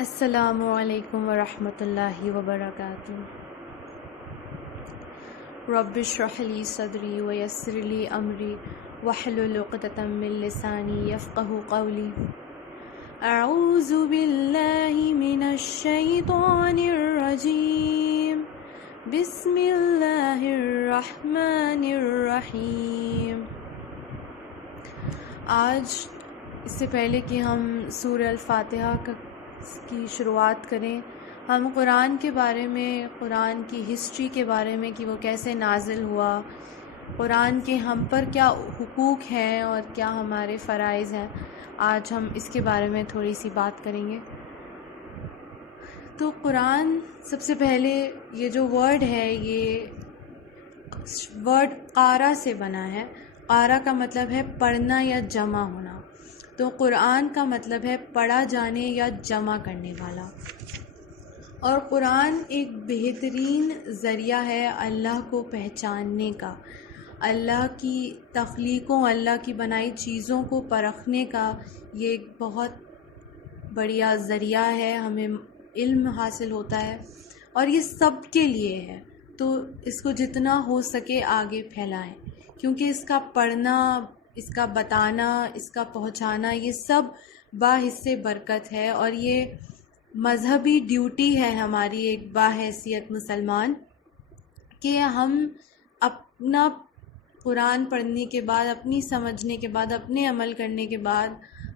السلام علیکم ورحمۃ اللہ وبرکاتہ۔ رب اشرح لی صدری ویسر لی امری واحلل عقدۃ من لسانی یفقہوا قولی۔ اعوذ باللہ من الشیطان الرجیم، بسم اللہ الرحمن الرحیم۔ آج اس سے پہلے کہ ہم سورہ الفاتحہ کی شروعات کریں، ہم قرآن کے بارے میں، قرآن کی ہسٹری کے بارے میں کہ وہ کیسے نازل ہوا، قرآن کے ہم پر کیا حقوق ہیں اور کیا ہمارے فرائض ہیں، آج ہم اس کے بارے میں تھوڑی سی بات کریں گے۔ تو قرآن، سب سے پہلے یہ جو ورڈ ہے، یہ ورڈ قارا سے بنا ہے۔ قارا کا مطلب ہے پڑھنا یا جمع ہونا، تو قرآن کا مطلب ہے پڑھا جانے یا جمع کرنے والا۔ اور قرآن ایک بہترین ذریعہ ہے اللہ کو پہچاننے کا، اللہ کی تخلیقوں، اللہ کی بنائی چیزوں کو پرکھنے کا۔ یہ ایک بہت بڑھیا ذریعہ ہے، ہمیں علم حاصل ہوتا ہے اور یہ سب کے لیے ہے، تو اس کو جتنا ہو سکے آگے پھیلائیں، کیونکہ اس کا پڑھنا، اس کا بتانا، اس کا پہنچانا، یہ سب باحث برکت ہے، اور یہ مذہبی ڈیوٹی ہے ہماری ایک باحیثیت مسلمان، کہ ہم اپنا قرآن پڑھنے کے بعد، اپنی سمجھنے کے بعد، اپنے عمل کرنے کے بعد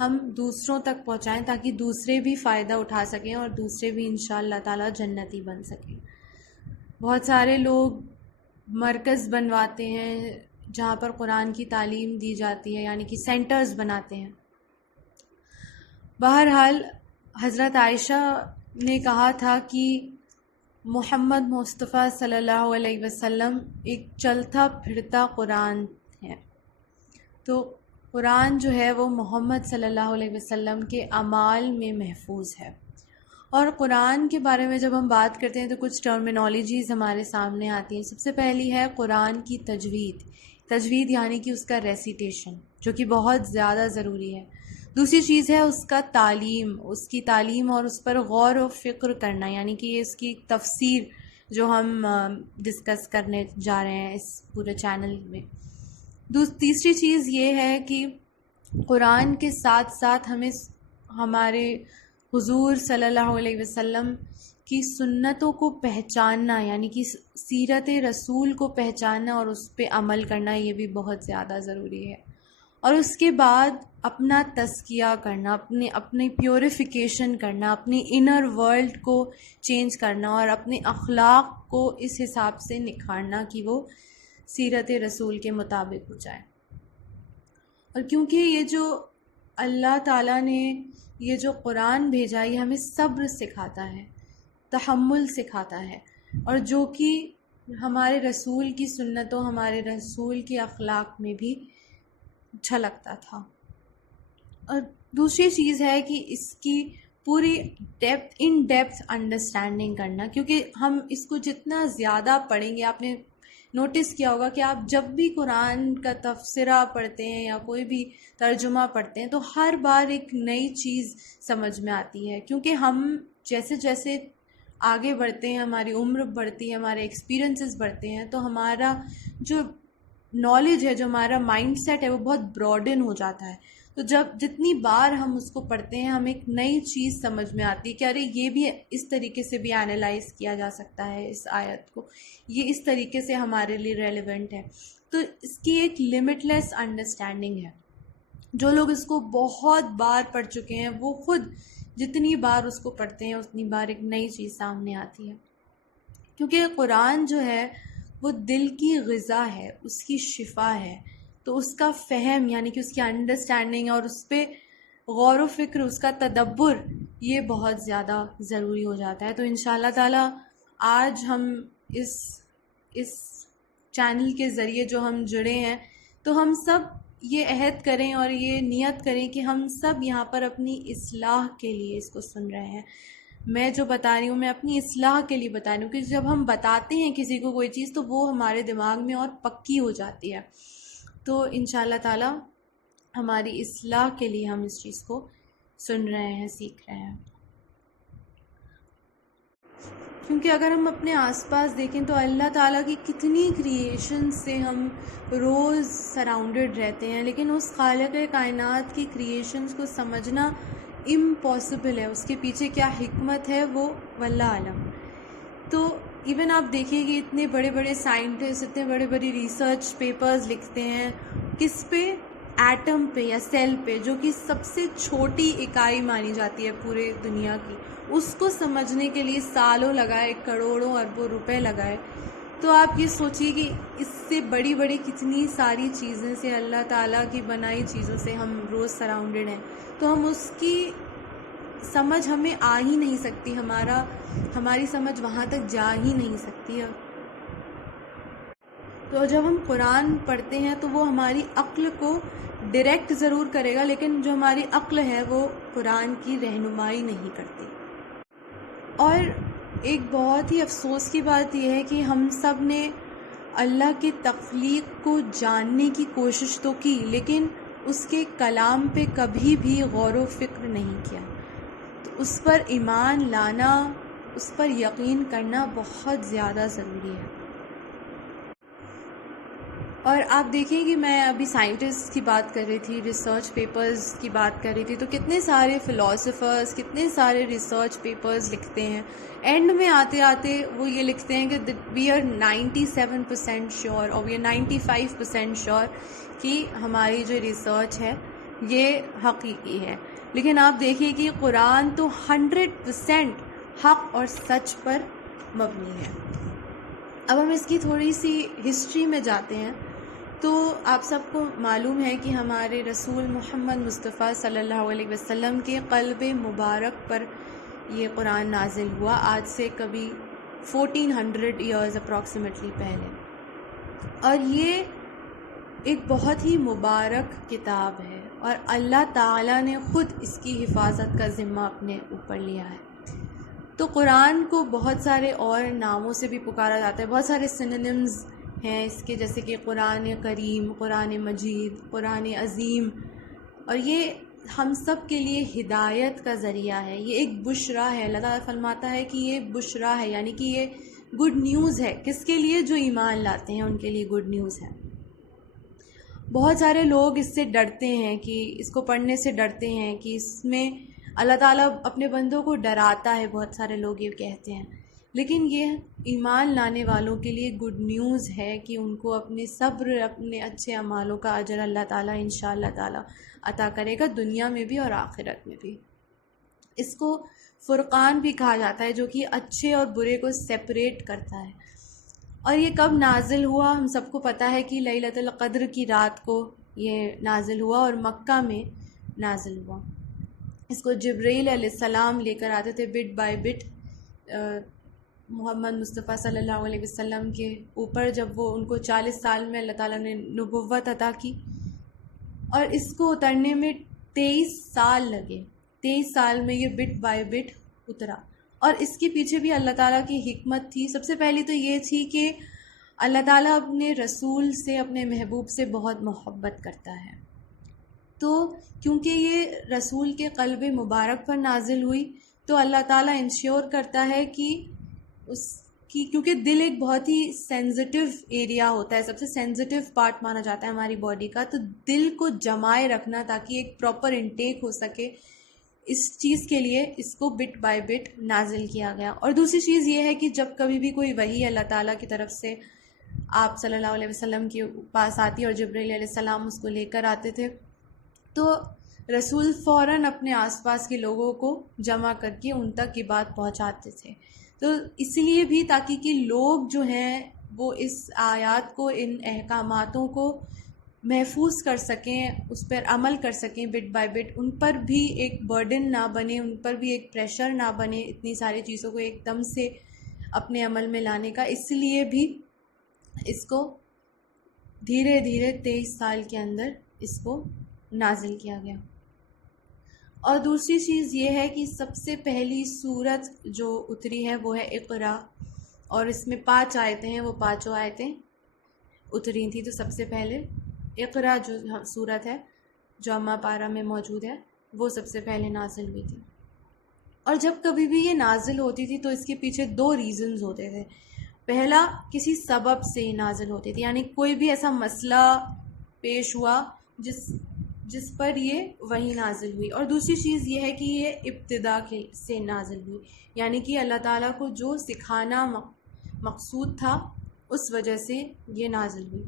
ہم دوسروں تک پہنچائیں، تاکہ دوسرے بھی فائدہ اٹھا سکیں اور دوسرے بھی انشاءاللہ تعالی جنتی بن سکیں۔ بہت سارے لوگ مرکز بنواتے ہیں جہاں پر قرآن کی تعلیم دی جاتی ہے، یعنی کہ سینٹرز بناتے ہیں۔ بہرحال حضرت عائشہ نے کہا تھا کہ محمد مصطفیٰ صلی اللہ علیہ وسلم ایک چلتا پھرتا قرآن ہے، تو قرآن جو ہے وہ محمد صلی اللہ علیہ وسلم کے اعمال میں محفوظ ہے۔ اور قرآن کے بارے میں جب ہم بات کرتے ہیں تو کچھ ٹرمینالوجیز ہمارے سامنے آتی ہیں۔ سب سے پہلی ہے قرآن کی تجوید، تجوید یعنی کہ اس کا ریسیٹیشن، جو کہ بہت زیادہ ضروری ہے۔ دوسری چیز ہے اس کا تعلیم، اس کی تعلیم اور اس پر غور و فکر کرنا، یعنی کہ اس کی تفسیر جو ہم ڈسکس کرنے جا رہے ہیں اس پورے چینل میں۔ تیسری چیز یہ ہے کہ قرآن کے ساتھ ساتھ ہمیں ہمارے حضور صلی اللہ علیہ وسلم کی سنتوں کو پہچاننا، یعنی کہ سیرت رسول کو پہچاننا اور اس پہ عمل کرنا، یہ بھی بہت زیادہ ضروری ہے۔ اور اس کے بعد اپنا تزکیہ کرنا، اپنی پیوریفیکیشن کرنا، اپنی انر ورلڈ کو چینج کرنا اور اپنے اخلاق کو اس حساب سے نکھارنا کہ وہ سیرت رسول کے مطابق ہو جائے۔ اور کیونکہ یہ جو اللہ تعالیٰ نے یہ جو قرآن بھیجا، یہ ہمیں صبر سکھاتا ہے، تحمل سکھاتا ہے، اور جو کہ ہمارے رسول کی سنتوں، ہمارے رسول کے اخلاق میں بھی جھلکتا تھا۔ اور دوسری چیز ہے کہ اس کی پوری ان ڈیپتھ انڈرسٹینڈنگ کرنا، کیونکہ ہم اس کو جتنا زیادہ پڑھیں گے، آپ نے نوٹس کیا ہوگا کہ آپ جب بھی قرآن کا تفسیرہ پڑھتے ہیں یا کوئی بھی ترجمہ پڑھتے ہیں تو ہر بار ایک نئی چیز سمجھ میں آتی ہے، کیونکہ ہم جیسے جیسے آگے بڑھتے ہیں، ہماری عمر بڑھتی ہے، ہمارے ایکسپیرینسز بڑھتے ہیں، تو ہمارا جو نالج ہے، جو ہمارا مائنڈ سیٹ ہے، وہ بہت براڈن ہو جاتا ہے۔ تو جتنی بار ہم اس کو پڑھتے ہیں، ہمیں ایک نئی چیز سمجھ میں آتی ہے کہ ارے یہ بھی اس طریقے سے بھی اینالائز کیا جا سکتا ہے، اس آیت کو یہ اس طریقے سے ہمارے لیے ریلیونٹ ہے۔ تو اس کی ایک لمٹ لیس انڈرسٹینڈنگ ہے۔ جو لوگ اس کو بہت بار پڑھ چکے ہیں، وہ خود جتنی بار اس کو پڑھتے ہیں اتنی بار ایک نئی چیز سامنے آتی ہے، کیونکہ قرآن جو ہے وہ دل کی غذا ہے، اس کی شفا ہے، تو اس کا فہم، یعنی کہ اس کی انڈرسٹینڈنگ اور اس پہ غور و فکر، اس کا تدبر، یہ بہت زیادہ ضروری ہو جاتا ہے۔ تو انشاءاللہ تعالی آج ہم اس چینل کے ذریعے جو ہم جڑے ہیں، تو ہم سب یہ عہد کریں اور یہ نیت کریں کہ ہم سب یہاں پر اپنی اصلاح کے لیے اس کو سن رہے ہیں۔ میں جو بتا رہی ہوں، میں اپنی اصلاح کے لیے بتا رہی ہوں، کہ جب ہم بتاتے ہیں کسی کو کوئی چیز تو وہ ہمارے دماغ میں اور پکی ہو جاتی ہے، تو انشاءاللہ تعالی ہماری اصلاح کے لیے ہم اس چیز کو سن رہے ہیں، سیکھ رہے ہیں۔ کیونکہ اگر ہم اپنے آس پاس دیکھیں تو اللہ تعالیٰ کی کتنی کریشن سے ہم روز سراؤنڈڈ رہتے ہیں، لیکن اس خالق کائنات کی کریشنز کو سمجھنا امپاسبل ہے. اس کے پیچھے کیا حکمت ہے وہ واللہ عالم. تو ایون آپ دیکھیے کہ اتنے بڑے بڑے سائنٹسٹ اتنے بڑے بڑے ریسرچ پیپرز لکھتے ہیں کس پہ؟ ایٹم پہ یا سیل پہ، جو کہ سب سے چھوٹی اکائی مانی جاتی ہے پورے دنیا کی. اس کو سمجھنے کے لیے سالوں لگائے، کروڑوں اربوں روپے لگائے. تو آپ یہ سوچیے کہ اس سے بڑی بڑی کتنی ساری چیزیں سے، اللہ تعالیٰ کی بنائی چیزوں سے ہم روز سراؤنڈڈ ہیں. تو ہم اس کی سمجھ ہمیں آ ہی نہیں سکتی، ہماری سمجھ وہاں تک جا ہی نہیں سکتی ہے. تو جب ہم قرآن پڑھتے ہیں تو وہ ہماری عقل کو ڈائریکٹ ضرور کرے گا، لیکن جو ہماری عقل ہے وہ قرآن کی رہنمائی نہیں کرتی. اور ایک بہت ہی افسوس کی بات یہ ہے کہ ہم سب نے اللہ کی تخلیق کو جاننے کی کوشش تو کی، لیکن اس کے کلام پہ کبھی بھی غور و فکر نہیں کیا. تو اس پر ایمان لانا، اس پر یقین کرنا بہت زیادہ ضروری ہے. اور آپ دیکھیں کہ میں ابھی سائنٹسٹ کی بات کر رہی تھی، ریسرچ پیپرز کی بات کر رہی تھی، تو کتنے سارے فلاسفرز کتنے سارے ریسرچ پیپرز لکھتے ہیں. اینڈ میں آتے آتے وہ یہ لکھتے ہیں کہ وی آر 97% شیور اور وی آر 95% شیور کہ ہماری جو ریسرچ ہے یہ حقیقی ہے. لیکن آپ دیکھیے کہ قرآن تو 100% حق اور سچ پر مبنی ہے. اب ہم اس کی تھوڑی سی ہسٹری میں جاتے ہیں. تو آپ سب کو معلوم ہے کہ ہمارے رسول محمد مصطفیٰ صلی اللہ علیہ وسلم کے قلب مبارک پر یہ قرآن نازل ہوا، آج سے کبھی 1400 ایئرز اپروکسیمیٹلی پہلے. اور یہ ایک بہت ہی مبارک کتاب ہے اور اللہ تعالیٰ نے خود اس کی حفاظت کا ذمہ اپنے اوپر لیا ہے. تو قرآن کو بہت سارے اور ناموں سے بھی پکارا جاتا ہے، بہت سارے سینونمز ہیں اس کے، جیسے کہ قرآن کریم، قرآن مجید، قرآن عظیم. اور یہ ہم سب کے لیے ہدایت کا ذریعہ ہے، یہ ایک بشرا ہے. اللہ تعالیٰ فرماتا ہے کہ یہ بشرا ہے، یعنی کہ یہ گڈ نیوز ہے. کس کے لیے؟ جو ایمان لاتے ہیں ان کے لیے گڈ نیوز ہے. بہت سارے لوگ اس سے ڈرتے ہیں، کہ اس کو پڑھنے سے ڈرتے ہیں کہ اس میں اللہ تعالیٰ اپنے بندوں کو ڈراتا ہے. بہت سارے لوگ یہ کہتے ہیں، لیکن یہ ایمان لانے والوں کے لیے گڈ نیوز ہے کہ ان کو اپنے صبر، اپنے اچھے اعمالوں کا اجر اللہ تعالیٰ انشاءاللہ تعالیٰ عطا کرے گا، دنیا میں بھی اور آخرت میں بھی. اس کو فرقان بھی کہا جاتا ہے، جو کہ اچھے اور برے کو سیپریٹ کرتا ہے. اور یہ کب نازل ہوا؟ ہم سب کو پتہ ہے کہ لیلۃ القدر کی رات کو یہ نازل ہوا اور مکہ میں نازل ہوا. اس کو جبرائیل علیہ السلام لے کر آتے تھے بٹ بائی بٹ محمد مصطفیٰ صلی اللہ علیہ وسلم کے اوپر، جب وہ ان کو 40 سال میں اللہ تعالیٰ نے نبوت عطا کی. اور اس کو اترنے میں 23 سال لگے. 23 سال میں یہ بٹ بائی بٹ اترا. اور اس کے پیچھے بھی اللہ تعالیٰ کی حکمت تھی. سب سے پہلی تو یہ تھی کہ اللہ تعالیٰ اپنے رسول سے، اپنے محبوب سے بہت محبت کرتا ہے. تو کیونکہ یہ رسول کے قلب مبارک پر نازل ہوئی، تو اللہ تعالیٰ انشور کرتا ہے کہ اس کی، کیونکہ دل ایک بہت ہی سینسٹیو ایریا ہوتا ہے، سب سے سینسٹیو پارٹ مانا جاتا ہے ہماری باڈی کا. تو دل کو جمائے رکھنا تاکہ ایک پراپر انٹیک ہو سکے، اس چیز کے لیے اس کو بٹ بائی بٹ نازل کیا گیا. اور دوسری چیز یہ ہے کہ جب کبھی بھی کوئی وحی اللہ تعالیٰ کی طرف سے آپ صلی اللہ علیہ وسلم کے پاس آتی اور جبرائیل علیہ السلام اس کو لے کر آتے تھے، تو رسول فوراً اپنے آس پاس کے لوگوں کو جمع کر کے ان تک یہ بات پہنچاتے تھے. تو اس لیے بھی تاکہ کہ لوگ جو ہیں وہ اس آیات کو، ان احکاماتوں کو محفوظ کر سکیں، اس پر عمل کر سکیں بٹ بائی بٹ، ان پر بھی ایک برڈن نہ بنے، ان پر بھی ایک پریشر نہ بنے اتنی ساری چیزوں کو ایک دم سے اپنے عمل میں لانے کا. اس لیے بھی اس کو دھیرے دھیرے 23 سال کے اندر اس کو نازل کیا گیا. اور دوسری چیز یہ ہے کہ سب سے پہلی سورت جو اتری ہے وہ ہے اقرا، اور اس میں 5 آیتیں ہیں، وہ 5 آیتیں اتری تھیں. تو سب سے پہلے اقرا جو سورت ہے جو اما پارہ میں موجود ہے، وہ سب سے پہلے نازل ہوئی تھی. اور جب کبھی بھی یہ نازل ہوتی تھی تو اس کے پیچھے 2 ریزنز ہوتے تھے. پہلا کسی سبب سے یہ نازل ہوتی تھی، یعنی کوئی بھی ایسا مسئلہ پیش ہوا جس پر یہ وحی نازل ہوئی. اور دوسری چیز یہ ہے کہ یہ ابتدا سے نازل ہوئی، یعنی کہ اللہ تعالیٰ کو جو سکھانا مقصود تھا اس وجہ سے یہ نازل ہوئی.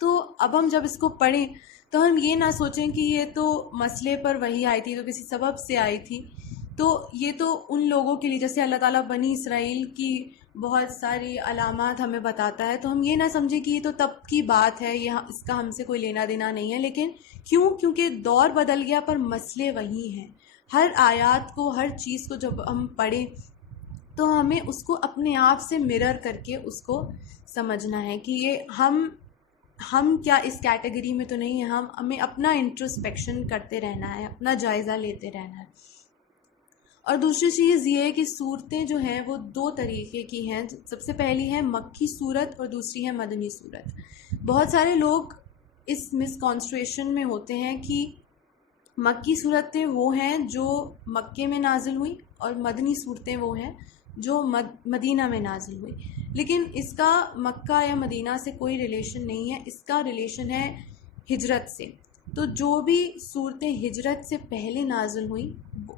تو اب ہم جب اس کو پڑھیں تو ہم یہ نہ سوچیں کہ یہ تو مسئلے پر وحی آئی تھی، تو کسی سبب سے آئی تھی. تو یہ تو ان لوگوں کے لیے، جیسے اللہ تعالیٰ بنی اسرائیل کی بہت ساری علامات ہمیں بتاتا ہے، تو ہم یہ نہ سمجھیں کہ یہ تو تب کی بات ہے، یہ اس کا ہم سے کوئی لینا دینا نہیں ہے. لیکن کیونکہ دور بدل گیا پر مسئلے وہی ہیں. ہر آیات کو، ہر چیز کو جب ہم پڑھیں تو ہمیں اس کو اپنے آپ سے مرر کر کے اس کو سمجھنا ہے کہ یہ ہم کیا اس کیٹیگری میں تو نہیں ہیں. ہمیں اپنا انٹروسپیکشن کرتے رہنا ہے، اپنا جائزہ لیتے رہنا ہے. اور دوسری چیز یہ ہے کہ صورتیں جو ہیں وہ 2 طریقے کی ہیں. سب سے پہلی ہے مکی صورت اور دوسری ہے مدنی صورت. بہت سارے لوگ اس مسکانسٹریشن میں ہوتے ہیں کہ مکی صورتیں وہ ہیں جو مکے میں نازل ہوئی اور مدنی صورتیں وہ ہیں جو مدینہ میں نازل ہوئی. لیکن اس کا مکہ یا مدینہ سے کوئی ریلیشن نہیں ہے، اس کا ریلیشن ہے ہجرت سے. تو جو بھی صورتیں ہجرت سے پہلے نازل ہوئیں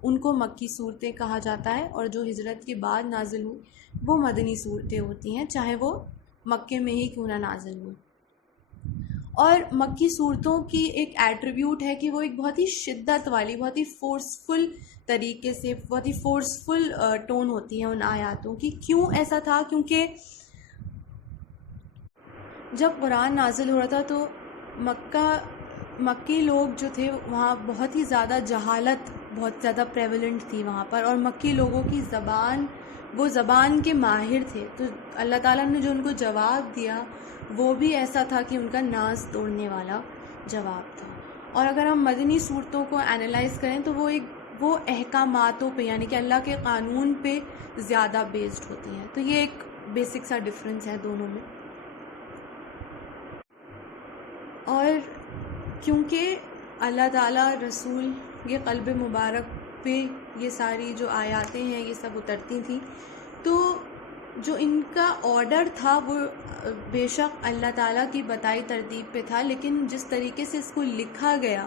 ان کو مکی صورتیں کہا جاتا ہے، اور جو ہجرت کے بعد نازل ہوئی وہ مدنی صورتیں ہوتی ہیں، چاہے وہ مکے میں ہی کیوں نہ نازل ہوئی. اور مکی صورتوں کی ایک ایٹریبیوٹ ہے کہ وہ ایک بہت ہی شدت والی، بہت ہی فورسفل طریقے سے، بہت ہی فورسفل ٹون ہوتی ہے ان آیاتوں کی. کیوں ایسا تھا؟ کیونکہ جب قرآن نازل ہو رہا تھا تو مکی لوگ جو تھے وہاں بہت ہی زیادہ جہالت بہت زیادہ پریولنٹ تھی وہاں پر، اور مکی لوگوں کی وہ زبان کے ماہر تھے. تو اللہ تعالیٰ نے جو ان کو جواب دیا وہ بھی ایسا تھا کہ ان کا ناز توڑنے والا جواب تھا. اور اگر ہم مدنی صورتوں کو انالائز کریں تو وہ احکاماتوں پہ، یعنی کہ اللہ کے قانون پہ زیادہ بیسڈ ہوتی ہیں. تو یہ ایک بیسک سا ڈفرینس ہے دونوں میں. اور کیونکہ اللہ تعالیٰ رسول یہ قلب مبارک پہ یہ ساری جو آیاتیں ہیں یہ سب اترتی تھیں، تو جو ان کا آرڈر تھا وہ بے شک اللہ تعالیٰ کی بتائی ترتیب پہ تھا، لیکن جس طریقے سے اس کو لکھا گیا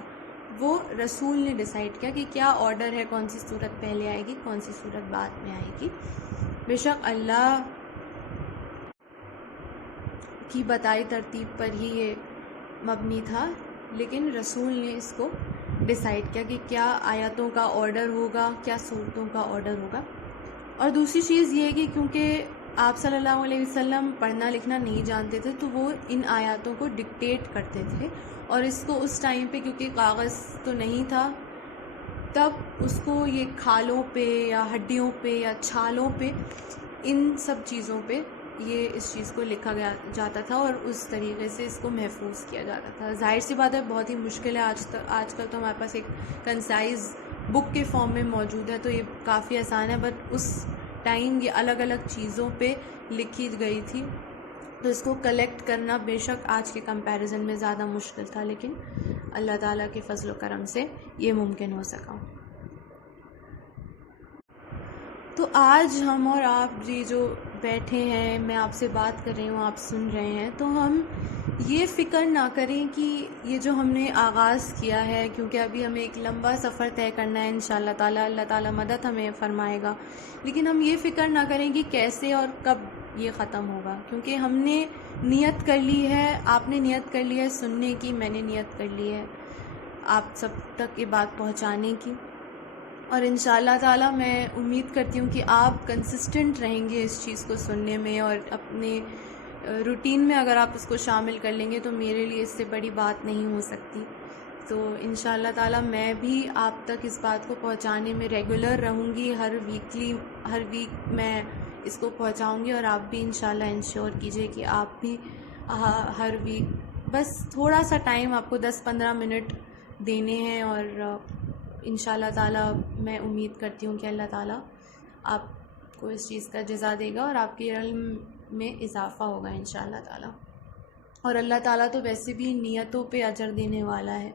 وہ رسول نے ڈیسائیڈ کیا کہ کیا آرڈر ہے، کون سی صورت پہلے آئے گی، کون سی صورت بعد میں آئے گی. بے شک اللہ کی بتائی ترتیب پر ہی یہ مبنی تھا، لیکن رسول نے اس کو ڈیسائیڈ کیا کہ کیا آیاتوں کا آرڈر ہوگا، کیا صورتوں کا آرڈر ہوگا. اور دوسری چیز یہ ہے کہ کیونکہ آپ صلی اللہ علیہ وسلم پڑھنا لکھنا نہیں جانتے تھے تو وہ ان آیاتوں کو ڈکٹیٹ کرتے تھے، اور اس کو اس ٹائم پہ کیونکہ کاغذ تو نہیں تھا تب اس کو یہ کھالوں پہ یا ہڈیوں پہ یا چھالوں پہ، ان سب چیزوں پہ یہ اس چیز کو لکھا جاتا تھا اور اس طریقے سے اس کو محفوظ کیا جاتا تھا. ظاہر سی بات ہے بہت ہی مشکل ہے، آج کل تو ہمارے پاس ایک کنسائز بک کے فارم میں موجود ہے تو یہ کافی آسان ہے، بٹ اس ٹائم یہ الگ الگ چیزوں پہ لکھی گئی تھی تو اس کو کلیکٹ کرنا بے شک آج کے کمپیریزن میں زیادہ مشکل تھا، لیکن اللہ تعالیٰ کے فضل و کرم سے یہ ممکن ہو سکا. تو آج ہم اور آپ جی جو بیٹھے ہیں، میں آپ سے بات کر رہی ہوں، آپ سن رہے ہیں، تو ہم یہ فکر نہ کریں کہ یہ جو ہم نے آغاز کیا ہے، کیونکہ ابھی ہمیں ایک لمبا سفر طے کرنا ہے انشاءاللہ تعالیٰ، اللہ تعالیٰ مدد ہمیں فرمائے گا، لیکن ہم یہ فکر نہ کریں کہ کیسے اور کب یہ ختم ہوگا، کیونکہ ہم نے نیت کر لی ہے، آپ نے نیت کر لی ہے سننے کی، میں نے نیت کر لی ہے آپ سب تک یہ بات پہنچانے کی. اور انشاءاللہ تعالیٰ میں امید کرتی ہوں کہ آپ کنسسٹنٹ رہیں گے اس چیز کو سننے میں، اور اپنے روٹین میں اگر آپ اس کو شامل کر لیں گے تو میرے لیے اس سے بڑی بات نہیں ہو سکتی. تو انشاءاللہ تعالیٰ میں بھی آپ تک اس بات کو پہنچانے میں ریگولر رہوں گی، ہر ویک میں اس کو پہنچاؤں گی، اور آپ بھی انشاءاللہ انشور کیجئے کہ آپ بھی ہر ویک بس تھوڑا سا ٹائم آپ کو 10-15 منٹ دینے ہیں، اور انشاءاللہ تعالیٰ میں امید کرتی ہوں کہ اللہ تعالیٰ آپ کو اس چیز کا جزا دے گا اور آپ کے علم میں اضافہ ہوگا انشاءاللہ تعالیٰ. اور اللہ تعالیٰ تو ویسے بھی نیتوں پہ اجر دینے والا ہے،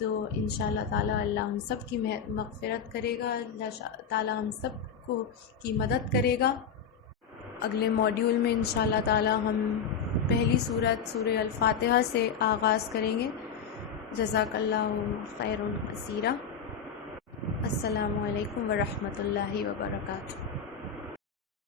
تو انشاءاللہ تعالی اللہ ہم سب کی مغفرت کرے گا، اللہ تعالی ہم سب کو کی مدد کرے گا۔ اگلے موڈیول میں انشاءاللہ تعالی ہم پہلی سورت سورہ الفاتحہ سے آغاز کریں گے۔ جزاک اللہ خیر کثیرا۔ السلام علیکم ورحمۃ اللہ وبرکاتہ۔